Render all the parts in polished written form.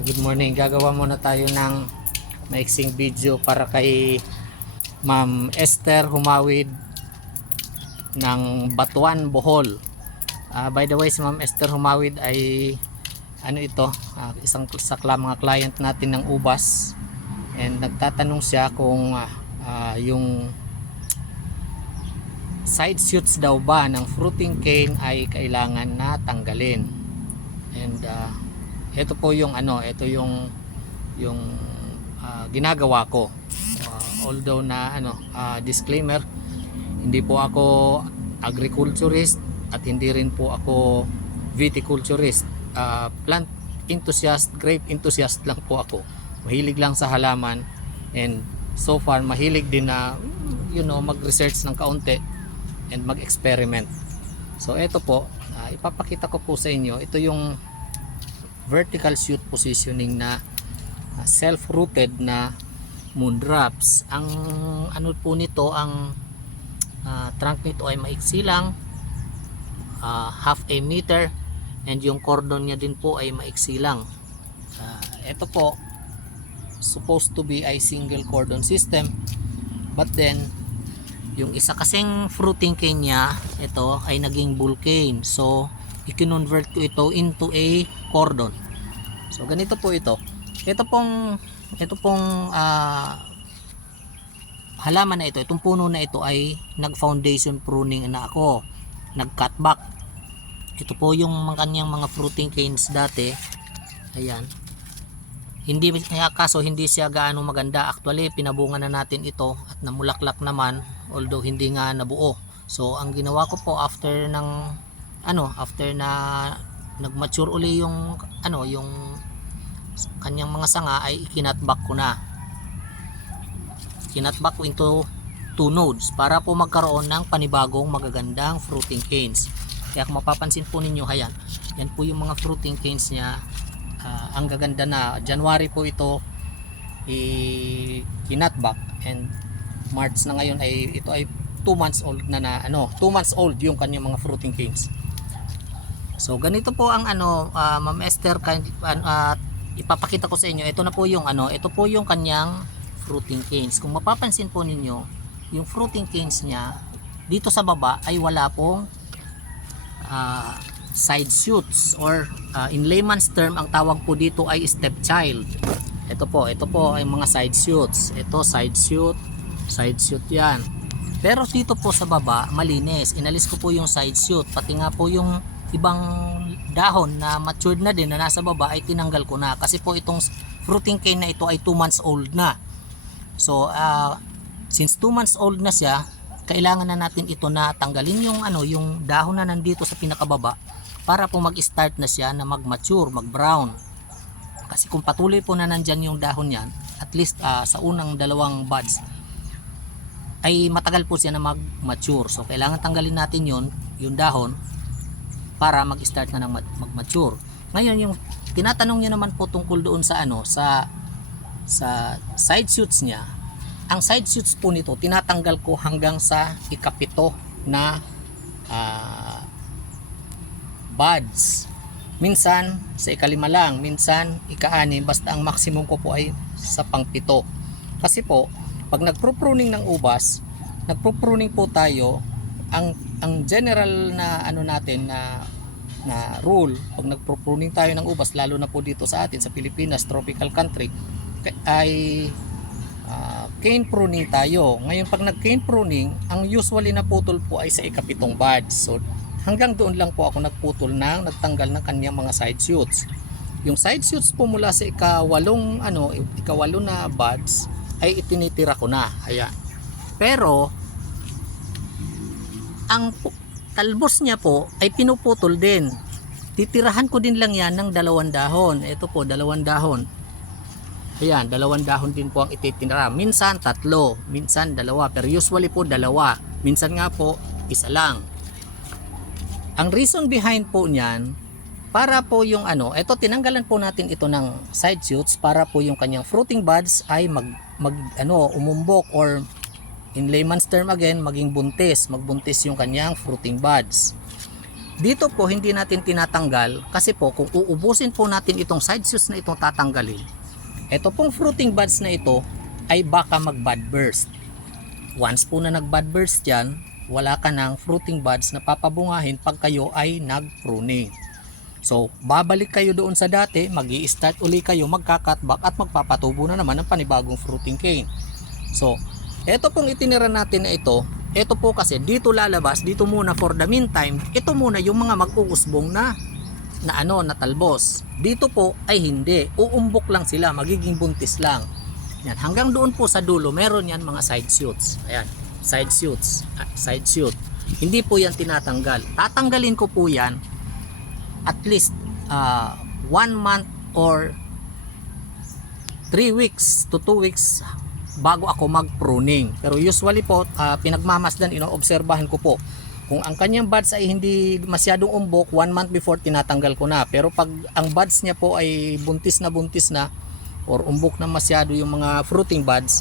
Good morning. Gagawa muna tayo ng maiksing video para kay Ma'am Esther Humawid ng Batuan, Bohol. By the way, si Ma'am Esther Humawid ay isang mga client natin ng ubas, and nagtatanong siya kung yung side shoots daw ba ng fruiting cane ay kailangan na tanggalin. And ito po yung ginagawa ko. Although na disclaimer, hindi po ako agriculturist at hindi rin po ako viticulturist. Plant enthusiast, grape enthusiast lang po ako. Mahilig lang sa halaman, and so far mahilig din na mag-research ng kaunti and mag-experiment. So ito po, ipapakita ko po sa inyo, ito yung vertical shoot positioning na self-rooted na moondrops. Ang po nito, ang trunk nito ay maiksi lang, half a meter, and yung cordon niya din po ay maiksi lang. Ito po supposed to be a single cordon system, but then yung isa kasing fruiting cane niya, ito ay naging bull cane, so i-convert ko ito into a cordon. So ganito po ito. Ito pong halaman na ito, itong puno na ito ay nag-foundation pruning na ako, nag-cut back. Ito po yung kanyang mga fruiting canes dati. Ayan. Kaso hindi siya gaano maganda. Actually, pinabungan na natin ito at namulaklak naman, although hindi nga nabuo. So ang ginawa ko po after na nag-mature uli yung kanyang mga sanga, ay kinatback ko na. Kinatback ko into 2 nodes para po magkaroon ng panibagong magagandang fruiting canes. Kaya kung mapapansin po ninyo, yan po yung mga fruiting canes niya. Ang gaganda na. January po ito kinatback, and March na ngayon ay ito ay 2 months old na 2 months old yung kanyang mga fruiting canes. So ganito po ang Ma'am Esther, ipapakita ko sa inyo. Ito na po yung ito po yung kanyang fruiting canes. Kung mapapansin po ninyo, yung fruiting canes niya dito sa baba ay wala pong side shoots, or in layman's term ang tawag po dito ay stepchild. Ito po ay mga side shoots. Ito side shoot yan. Pero dito po sa baba malinis. Inalis ko po yung side shoot, pati nga po yung ibang dahon na matured na din na nasa baba ay tinanggal ko na, kasi po itong fruiting cane na ito ay 2 months old na. So since 2 months old na siya, kailangan na natin ito na tanggalin yung yung dahon na nandito sa pinakababa, para po mag-start na siya na mag-mature, mag-brown. Kasi kung patuloy po na nandyan yung dahon yan, at least sa unang 2 buds ay matagal po siya na mag-mature. So kailangan tanggalin natin yung dahon para mag-start na ng mag-mature. Ngayon, yung tinatanong niya naman po tungkol doon sa sa side shoots niya. Ang side shoots po nito, tinatanggal ko hanggang sa ikapito na buds. Minsan sa ikalima lang, minsan ika-6, basta ang maximum ko po ay sa pang-7. Kasi po, pag nagpro-pruning ng ubas, nagpro-pruning po tayo, ang general na natin na rule, pag nagpro-pruning tayo ng ubas, lalo na po dito sa atin sa Pilipinas, tropical country, ay cane pruning tayo. Ngayon pag nag-cane pruning, ang usually na putol po ay sa ikapitong buds. So hanggang doon lang po ako nagputol nagtanggal ng kanyang mga side shoots. Yung side shoots po mula sa ikawalong na buds ay itinitira ko na. Ayan. Pero ang talbos niya po ay pinuputol din. Titirahan ko din lang yan ng 2 dahon. Ito po, 2 dahon. Ayan, 2 dahon din po ang ititira. Minsan 3, minsan 2, pero usually po 2. Minsan nga po 1 lang. Ang reason behind po niyan, para po yung ito, tinanggalan po natin ito ng side shoots para po yung kanyang fruiting buds ay umumbok, or in layman's term again, magbuntis yung kanyang fruiting buds. Dito po hindi natin tinatanggal kasi po kung uubusin po natin itong side shoots na itong tatanggalin, ito pong fruiting buds na ito ay baka mag-bud burst. Once po na nag-bud burst yan, wala ka ng fruiting buds na papabungahin pag kayo ay nag-pruning. So, babalik kayo doon sa dati, mag-i-start uli kayo, magka-cutback at magpapatubo na naman ng panibagong fruiting cane. So, ito pong itinira natin na ito po kasi dito lalabas, dito muna for the meantime, ito muna yung mga mag-uusbong na talbos. Dito po ay hindi, uumbok lang sila, magiging buntis lang. Yan, hanggang doon po sa dulo, meron yan mga side shoots. Ayan, side shoots, side shoot. Hindi po yan tinatanggal. Tatanggalin ko po yan at least 1 month or 3 weeks to 2 weeks bago ako mag-pruning. Pero usually po, pinagmamasdan, inoobserbahan ko po. Kung ang kanyang buds ay hindi masyadong umbok, 1 month before tinatanggal ko na. Pero pag ang buds niya po ay buntis na or umbok na masyado yung mga fruiting buds,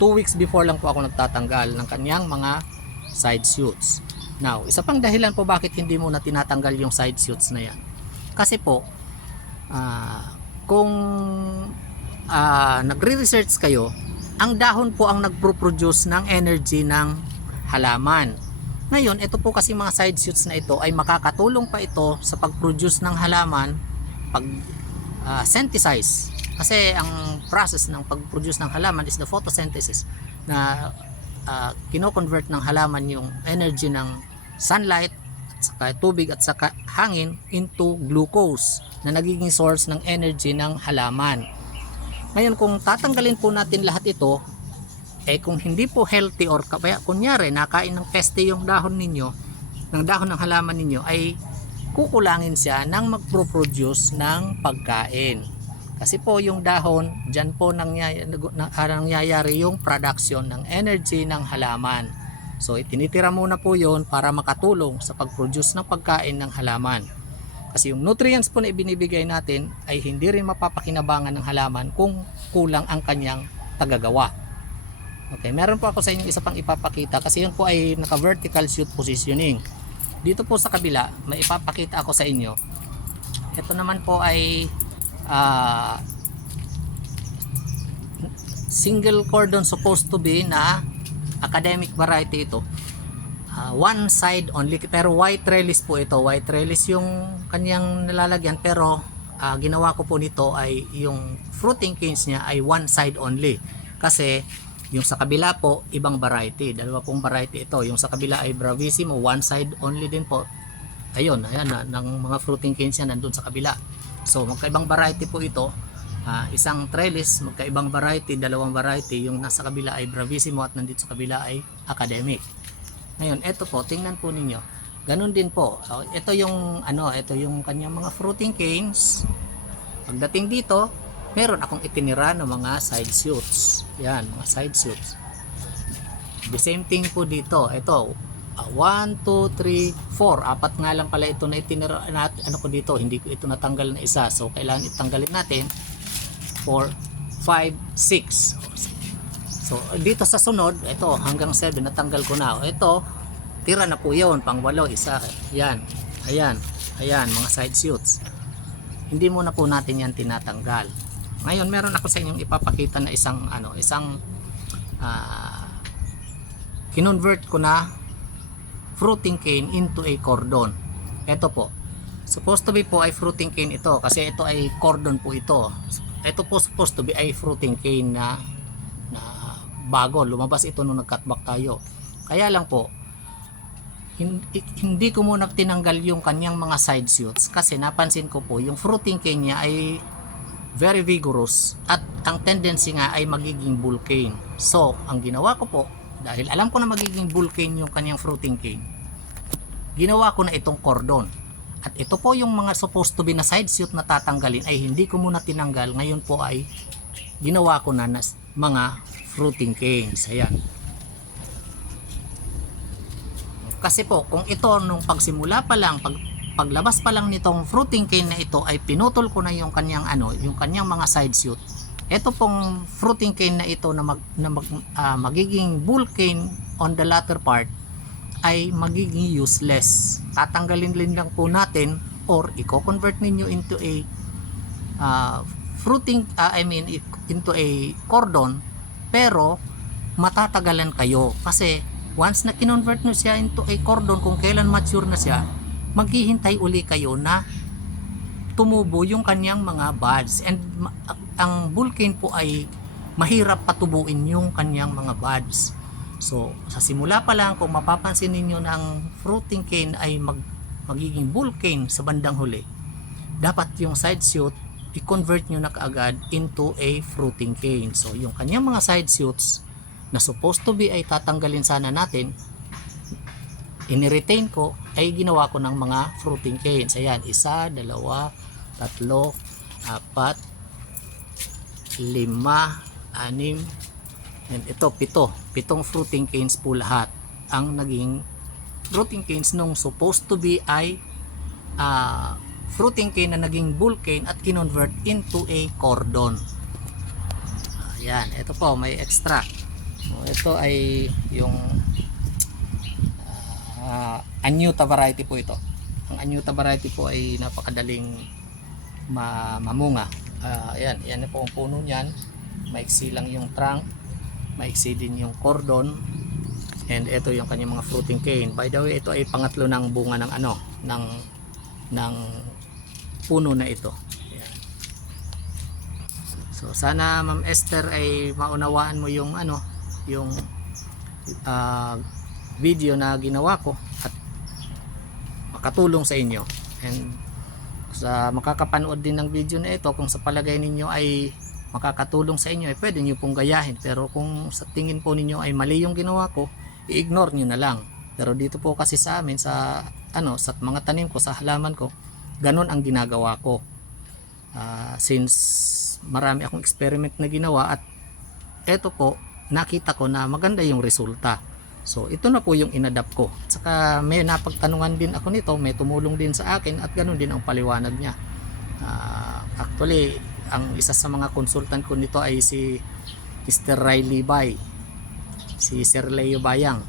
2 weeks before lang po ako nagtatanggal ng kanyang mga side shoots. Now, isa pang dahilan po bakit hindi mo na tinatanggal yung side shoots na yan. Kasi po, kung nagre-research kayo, ang dahon po ang nagpo-produce ng energy ng halaman. Ngayon, ito po kasi mga side shoots na ito ay makakatulong pa ito sa pag-produce ng halaman, synthesize. Kasi ang process ng pag-produce ng halaman is the photosynthesis na kino-convert ng halaman yung energy ng sunlight at saka tubig at saka hangin into glucose na nagiging source ng energy ng halaman. Ngayon, kung tatanggalin po natin lahat ito, kung hindi po healthy or kaya kunyari nakain ng peste yung dahon ninyo, ng dahon ng halaman ninyo, ay kukulangin siya ng magpro-produce ng pagkain. Kasi po yung dahon, dyan po nangyayari yung production ng energy ng halaman. So itinitira muna po yon para makatulong sa pag-produce ng pagkain ng halaman. Kasi yung nutrients po na ibinibigay natin ay hindi rin mapapakinabangan ng halaman kung kulang ang kanyang tagagawa. Okay, meron po ako sa inyo isa pang ipapakita kasi yun po ay naka-vertical shoot positioning. Dito po sa kabila, may ipapakita ako sa inyo. Ito naman po ay single cordon supposed to be na academic variety ito. One side only, pero white trellis po ito. White trellis yung kanyang nilalagyan, pero ginawa ko po nito ay yung fruiting canes niya ay one side only. Kasi yung sa kabila po, ibang variety. Dalawa pong variety ito. Yung sa kabila ay Bravissimo, one side only din po. Ayun, ayan na, ng mga fruiting canes yan nandun sa kabila. So, magkaibang variety po ito. Isang trellis, magkaibang variety, dalawang variety. Yung nasa kabila ay Bravissimo at nandito sa kabila ay academic. Ngayon, ito po, tingnan po ninyo. Ganun din po. Ito yung, ito yung kanyang mga fruiting canes. Pagdating dito, meron akong itinira ng mga side shoots. Yan, mga side shoots. The same thing po dito. Ito, 1, 2, 3, 4. Apat nga lang pala ito na itinira natin. Ano ko dito? Hindi ko ito natanggal na isa. So, kailangan itanggalin natin. 4, 5, 6. So, dito sa sunod, ito, hanggang 7, natanggal ko na. Ito, tira na po yun. Pang 8, isa. Yan. Ayan. Ayan, mga side shoots. Hindi muna po natin yan tinatanggal. Ngayon, meron ako sa inyong ipapakita na isang kinonvert ko na fruiting cane into a cordon. Ito po. Supposed to be po ay fruiting cane ito kasi ito ay cordon po ito. Ito po supposed to be ay fruiting cane na bago. Lumabas ito nung nag-cutback tayo. Kaya lang po, hindi ko muna tinanggal yung kanyang mga side shoots kasi napansin ko po yung fruiting cane niya ay very vigorous at ang tendency nga ay magiging bull cane. So, ang ginawa ko po, dahil alam ko na magiging bull cane yung kanyang fruiting cane, ginawa ko na itong cordon. At ito po yung mga supposed to be na side shoot na tatanggalin ay hindi ko muna tinanggal. Ngayon po ay ginawa ko na mga fruiting canes. Ayan. Kasi po, kung ito nung pagsimula pa lang, paglabas pa lang nitong fruiting cane na ito ay pinutol ko na yung kanyang yung kanyang mga side shoot. Ito pong fruiting cane na ito na magiging bull cane on the latter part ay magiging useless. Tatanggalin lang po natin or i-convert ninyo into a into a cordon, pero matatagalan kayo kasi once na kinonvert nyo siya into a cordon, kung kailan mature na siya, maghihintay uli kayo na tumubo yung kanyang mga buds, and ang bulkin po ay mahirap patubuin yung kanyang mga buds. So sa simula pa lang, kung mapapansin ninyo na ang fruiting cane ay magiging bulkin sa bandang huli, dapat yung side shoot i-convert nyo na kaagad into a fruiting cane. So yung kanyang mga side shoots na supposed to be ay tatanggalin sana natin, ini-retain ko, ay ginawa ko ng mga fruiting canes. Ayan, 1, 2, 3, 4, 5, 6, and ito 7 fruiting canes po lahat ang naging fruiting canes nung supposed to be ay fruiting cane na naging bull cane at kinonvert into a cordon. Ayan, ito po may extra. Ito ay yung Anyuta variety po ito. Ang Anyuta variety po ay napakadaling mamunga. Ayan, yan po ang puno niyan. Maiksi lang yung trunk, maiksi din yung cordon, and ito yung kanyang mga fruiting cane. By the way, ito ay pangatlo ng bunga ng ng puno na ito. Ayan. So sana Ma'am Esther ay maunawaan mo yung yung video na ginawa ko at makatulong sa inyo, and sa makakapanood din ng video na ito, kung sa palagay ninyo ay makakatulong sa inyo, ay pwede nyo pong gayahin, pero kung sa tingin po ninyo ay mali yung ginawa ko, i-ignore nyo na lang. Pero dito po kasi sa amin sa sa mga tanim ko, sa halaman ko, ganun ang ginagawa ko. Since marami akong experiment na ginawa, at eto po nakita ko na maganda yung resulta. So ito na po yung inadapt ko. At saka may napagtanungan din ako nito, may tumulong din sa akin, at ganun din ang paliwanag niya. Actually, ang isa sa mga consultant ko nito ay si Mr. Riley Bay, si Sir Leo Bayang.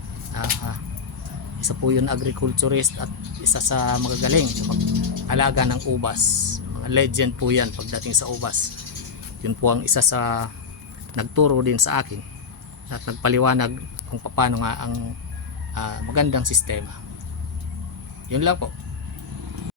Isa po yun agriculturist at isa sa magagaling sa pag-alaga ng ubas. Mga legend po yan pagdating sa ubas. Yun po ang isa sa nagturo din sa akin at nagpaliwanag kung paano nga ang magandang sistema. Yun lang po.